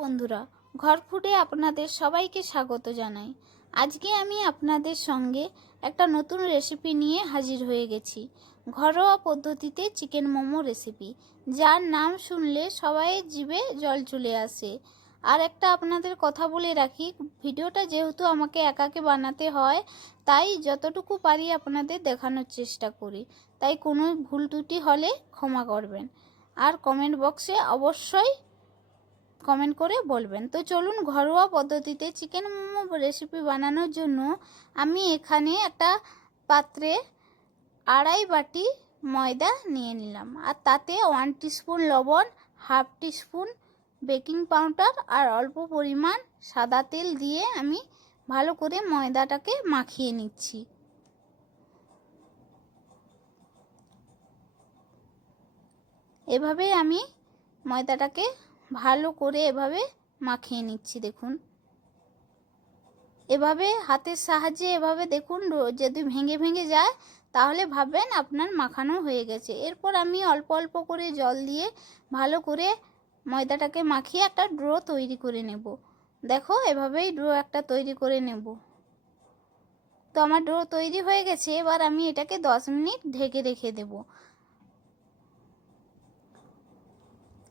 বন্ধুরা, ঘর ফুডে আপনাদের সবাইকে স্বাগত জানাই। আজকে আমি আপনাদের সঙ্গে একটা নতুন রেসিপি নিয়ে হাজির হয়ে গেছি। ঘরোয়া পদ্ধতিতে চিকেন মোমো রেসিপি, যার নাম শুনলে সবাইয়ের জিভে জল চলে আসে। আর একটা আপনাদের কথা বলে রাখি, ভিডিওটা যেহেতু আমাকে একাকে বানাতে হয়, তাই যতটুকু পারি আপনাদের দেখানোর চেষ্টা করি। তাই কোনো ভুল ত্রুটি হলে ক্ষমা করবেন। আর কমেন্ট বক্সে অবশ্যই কমেন্ট করে বলবেন। তো চলুন, ঘরোয়া পদ্ধতিতে চিকেন মোমো রেসিপি বানানোর জন্য আমি এখানে একটা পাত্রে 2.5 বাটি ময়দা নিয়ে নিলাম। আর তাতে 1 টিস্পুন লবণ, 1/2 টিস্পুন বেকিং পাউডার আর অল্প পরিমাণ সাদা তেল দিয়ে আমি ভালো করে ময়দাটাকে মাখিয়ে নিচ্ছি। এভাবে আমি ময়দাটাকে ভালো করে এভাবে মাখিয়ে নিচ্ছি। দেখুন, এভাবে হাতের সাহায্যে এভাবে দেখুন, যদি ভেঙে ভেঙে যায় তাহলে ভাববেন আপনার মাখানো হয়ে গেছে। এরপর আমি অল্প অল্প করে জল দিয়ে ভালো করে ময়দাটাকে মাখিয়ে একটা ডো তৈরি করে নেব। দেখো, এভাবেই ডো একটা তৈরি করে নেব। তো আমার ডো তৈরি হয়ে গেছে। এবার আমি এটাকে 10 মিনিট ঢেকে রেখে দেব।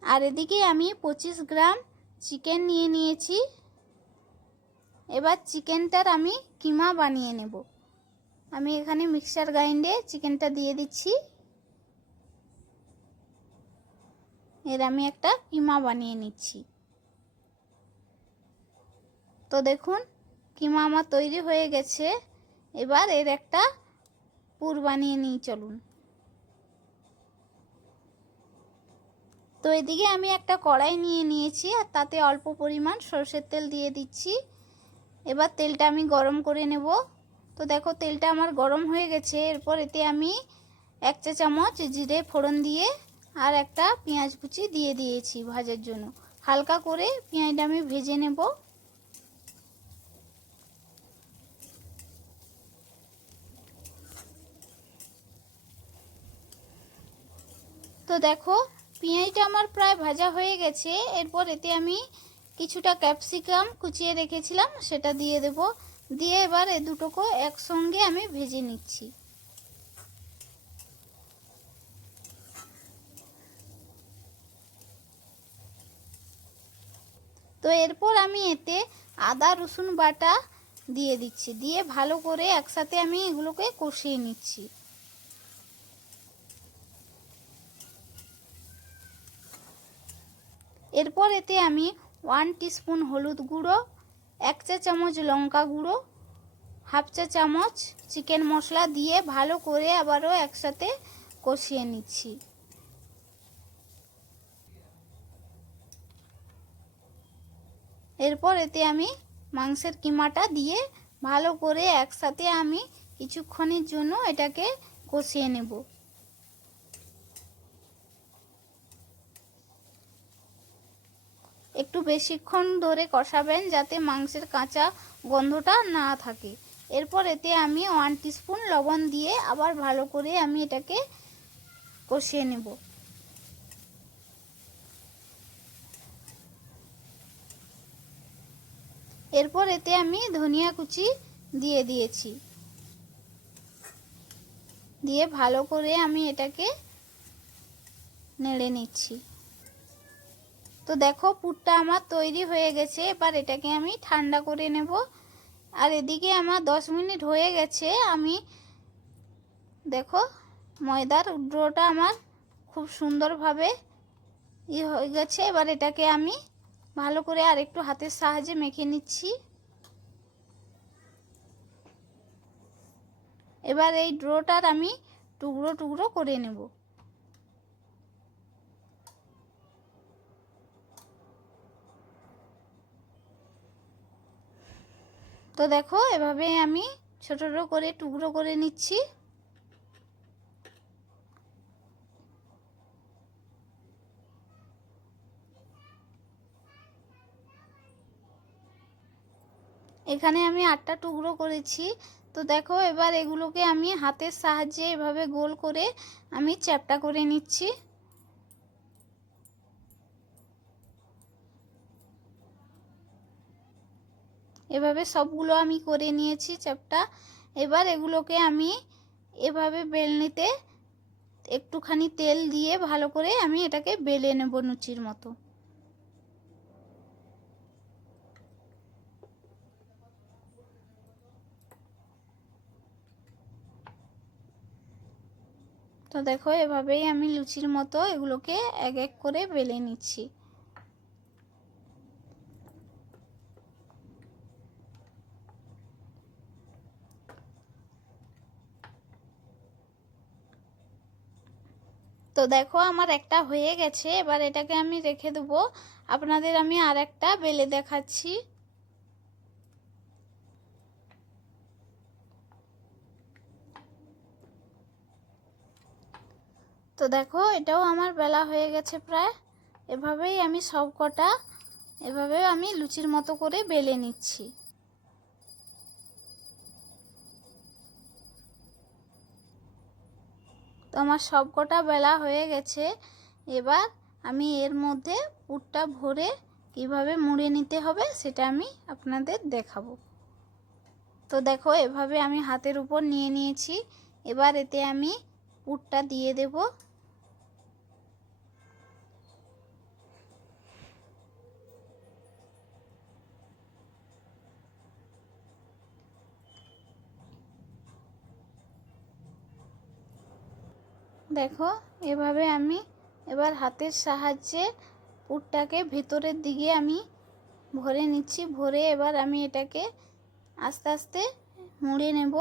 আর এদিকে আমি 25 গ্রাম চিকেন নিয়ে নিয়েছি। এবার চিকেনটার আমি কিমা বানিয়ে নেব। আমি এখানে মিক্সার গ্রাইন্ডে চিকেনটা দিয়ে দিচ্ছি। এর আমি একটা কিমা বানিয়ে নিচ্ছি। তো দেখুন, কিমা আমার তৈরি হয়ে গেছে। এবার এর একটা পুর বানিয়ে নিই, চলুন। তো এদিকে আমি একটা কড়াই নিয়ে নিয়েছি আর তাতে অল্প পরিমাণ সরষের তেল দিয়ে দিচ্ছি। এবার তেলটা আমি গরম করে নেব। তো দেখো, তেলটা আমার গরম হয়ে গেছে। এরপর এতে আমি 1 চা চামচ জিরে ফোড়ন দিয়ে আর একটা পেঁয়াজ কুচি দিয়ে দিয়েছি ভাজার জন্য। হালকা করে পেঁয়াজটা আমি ভেজে নেব। তো দেখো, পেঁয়াজটা আমার প্রায় ভাজা হয়ে গেছে। এরপর এতে আমি কিছুটা ক্যাপসিকাম কুচিয়ে রেখেছিলাম, সেটা দিয়ে দেব। দিয়ে এবার এই দুটোকে একসঙ্গে আমি ভেজে নিচ্ছি। তো এরপর আমি এতে আদা রসুন বাটা দিয়ে দিচ্ছি। দিয়ে ভালো করে একসাথে আমি এগুলোকে কষিয়ে নিচ্ছি। এরপর এতে আমি 1 টিস্পুন হলুদ গুঁড়ো, 1 চা চামচ লঙ্কা গুঁড়ো, 1/2 চা চামচ চিকেন মশলা দিয়ে ভালো করে আবারও একসাথে কষিয়ে নিচ্ছি। এরপর এতে আমি মাংসের কিমাটা দিয়ে ভালো করে একসাথে আমি কিছুক্ষণের জন্য এটাকে কষিয়ে নেব। একটু বেশিক্ষণ ধরে কষাবেন যাতে মাংসের কাঁচা গন্ধটা না থাকে। এরপর এতে আমি 1 টিস্পুন লবণ দিয়ে আবার ভালো করে আমি এটাকে কষিয়ে নেব। এরপর এতে আমি ধনিয়া কুচি দিয়ে দিয়েছি। দিয়ে ভালো করে আমি এটাকে নেড়ে নিচ্ছি। তো দেখো, পুরটা আমার তৈরি হয়ে গেছে। এবার এটাকে আমি ঠান্ডা করে নেব। আর এদিকে আমার 10 মিনিট হয়ে গেছে। আমি দেখো, ময়দার ডোটা আমার খুব সুন্দরভাবে হয়ে গেছে। এবার এটাকে আমি ভালো করে আর একটু হাতের সাহায্যে মেখে নিচ্ছি। এবার এই ডোটার আমি টুকরো টুকরো করে নেব। তো দেখো, এভাবে আমি ছোট ছোট করে টুকরো করে নিচ্ছি। এখানে আমি 8টা টুকরো করেছি। তো দেখো, এবার এগুলোকে আমি হাতের সাহায্যে এভাবে গোল করে আমি চ্যাপ্টা করে নিচ্ছি। এভাবে সবগুলো আমি করে নিয়েছি চ্যাপটা। এবার এগুলোকে আমি এভাবে বেলনিতে একটুখানি তেল দিয়ে ভালো করে আমি এটাকে বেলে নেব লুচির মতো। তো দেখো এভাবেই আমি লুচির মতো এগুলোকে এক এক করে বেলে নিচ্ছি। তো দেখো আমার একটা হয়ে গেছে, এবার এটাকে আমি রেখে দেবো। আপনাদের আমি আর একটা বেলে দেখাচ্ছি। তো দেখো এটাও আমার বেলা হয়ে গেছে প্রায়। এভাবেই আমি সব কটা এভাবে আমি লুচির মতো করে বেলে নিচ্ছি। তো আমার সব কটা বেলা হয়ে গেছে। এবার আমি এর মধ্যে পুরটা ভরে কিভাবে মুড়ে নিতে হবে সেটা আমি আপনাদের দেখাবো। তো দেখো এভাবে আমি হাতের উপর নিয়ে নিয়েছি। এবার এতে আমি পুরটা দিয়ে দেব। দেখো এভাবে আমি এবার হাতের সাহায্যে পুরটাকে ভেতরের দিকে আমি ভরে নিচ্ছি। ভরে এবার আমি এটাকে আস্তে আস্তে মুড়ে নেব।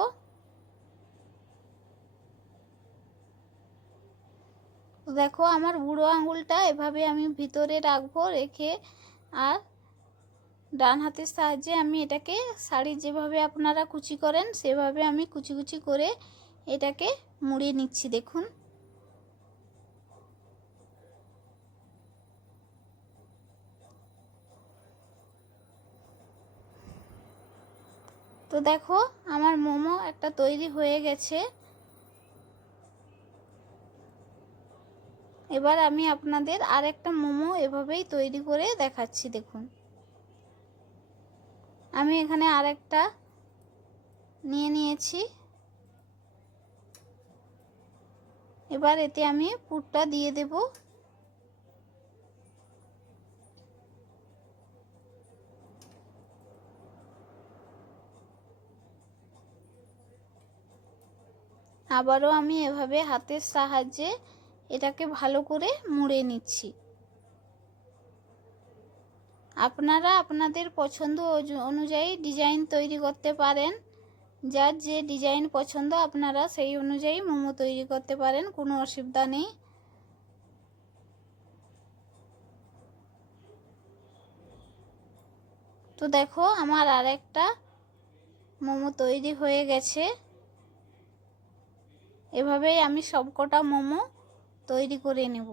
দেখো আমার বুড়ো আঙুলটা এভাবে আমি ভিতরে রাখবো, রেখে আর ডান হাতের সাহায্যে আমি এটাকে শাড়ি যেভাবে আপনারা কুচি করেন সেভাবে আমি কুচি কুচি করে এটাকে মুড়ে নিচ্ছি। দেখুন তো দেখো আমার মোমো একটা তৈরি হয়ে গেছে। এবার আমি আপনাদের আর একটা মোমো এভাবেই তৈরি করে দেখাচ্ছি। দেখুন আমি এখানে আর একটা নিয়ে নিয়েছি। এবার এতে আমি পুরটা দিয়ে দেব। আবারও আমি এভাবে হাতের সাহায্যে এটাকে ভালো করে মুড়ে নিচ্ছি। আপনারা আপনাদের পছন্দ অনুযায়ী ডিজাইন তৈরি করতে পারেন। যার যে ডিজাইন পছন্দ আপনারা সেই অনুযায়ী মোমো তৈরি করতে পারেন, কোনো অসুবিধা নেই। তো দেখো আমার আর একটা মোমো তৈরি হয়ে গেছে। এভাবেই আমি সবকটা মোমো তৈরি করে নেব।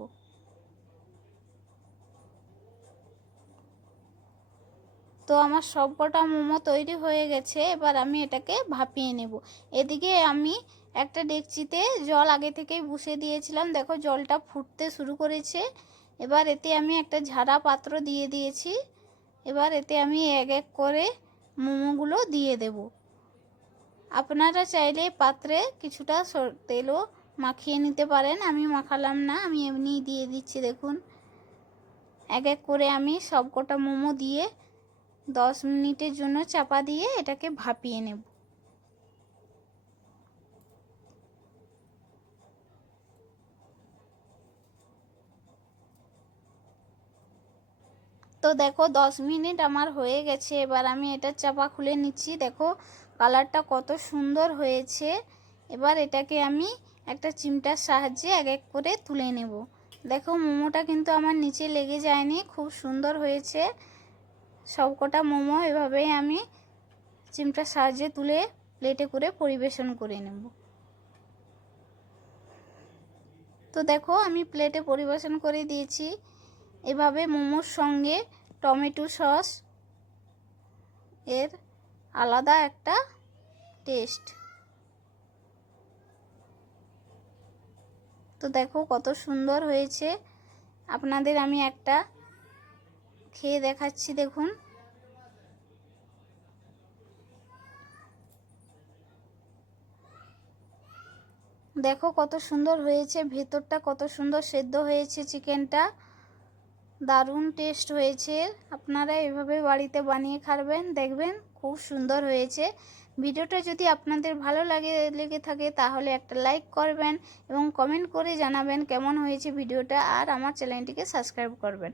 তো আমার সবকটা মোমো তৈরি হয়ে গেছে। এবার আমি এটাকে ভাপিয়ে নেব। এদিকে আমি একটা ডেকচিতে জল আগে থেকেই বসিয়ে দিয়েছিলাম। দেখো জলটা ফুটতে শুরু করেছে। এবার এতে আমি একটা ঝাড়া পাত্র দিয়ে দিয়েছি। এবার এতে আমি এক এক করে মোমোগুলো দিয়ে দেব। আপনারা চাইলে পাত্রে কিছুটা তেলও মাখিয়ে নিতে পারেন, আমি মাখালাম না, আমি এমনিই দিয়ে দিচ্ছি। দেখুন এক এক করে আমি সবকটা মোমো দিয়ে 10 মিনিটের জন্য চাপা দিয়ে এটাকে ভাপিয়ে নেব। তো দেখো 10 মিনিট আমার হয়ে গেছে। এবার আমি এটা চাপা খুলে নিচ্ছি। দেখো কালারটা কত সুন্দর হয়েছে। এবার এটাকে আমি একটা চিমটার সাহায্যে এক এক করে তুলে নেব। দেখো মোমোটা কিন্তু আমার নিচে লেগে যায়নি, খুব সুন্দর হয়েছে। সবকটা মোমো এভাবেই আমি চিমটার সাহায্যে তুলে প্লেটে করে পরিবেশন করে নেব। তো দেখো আমি প্লেটে পরিবেশন করে দিয়েছি। এভাবে মোমোর সঙ্গে টমেটো সস এর আলাদা একটা টেস্ট। তো দেখো কত সুন্দর হয়েছে। আপনাদের আমি একটা খেয়ে দেখাচ্ছি। দেখুন দেখো কত সুন্দর হয়েছে, ভেতরটা কত সুন্দর সেদ্ধ হয়েছে চিকেনটা, দারুণ টেস্ট হয়েছে। আপনারা এভাবে বাড়িতে বানিয়ে খাবেন, দেখবেন খুব সুন্দর হয়েছে। ভিডিওটা যদি আপনাদের ভালো লেগে থাকে তাহলে একটা লাইক করবেন এবং কমেন্ট করে জানাবেন কেমন হয়েছে ভিডিওটা, আর আমার চ্যানেলটিকে সাবস্ক্রাইব করবেন।